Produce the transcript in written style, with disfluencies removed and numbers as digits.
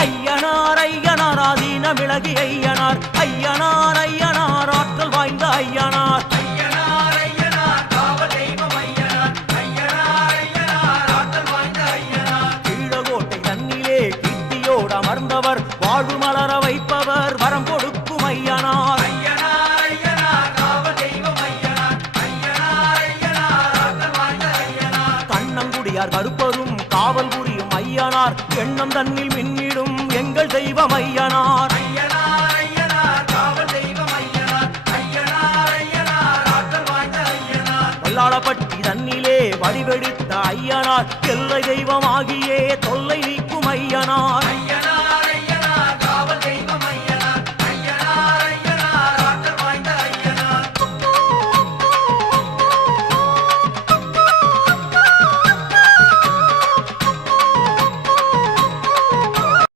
ஐயனார் ஐயனார் ஆதீன விலகி ஐயனார் ஐயனார் ஐயனார் ஆற்றல் வாய்ந்த ஐயனார் அமர்ந்தவர் வாழ்வு மலர வைப்பவர் வரம் கொடுக்கும் ஐயனார் கண்ணங்குடியார் கருப்பரும் காவல் புரியும் ஐயனார் எண்ணம் தன்னில் மின்னிடும் எங்கள் தெய்வம் ஐயனார் வல்லாளப்பட்டி தன்னிலே வடிவெடுத்த ஐயனார் எல்லை தெய்வமாகியே தொல்லை நீக்கும் ஐயனார்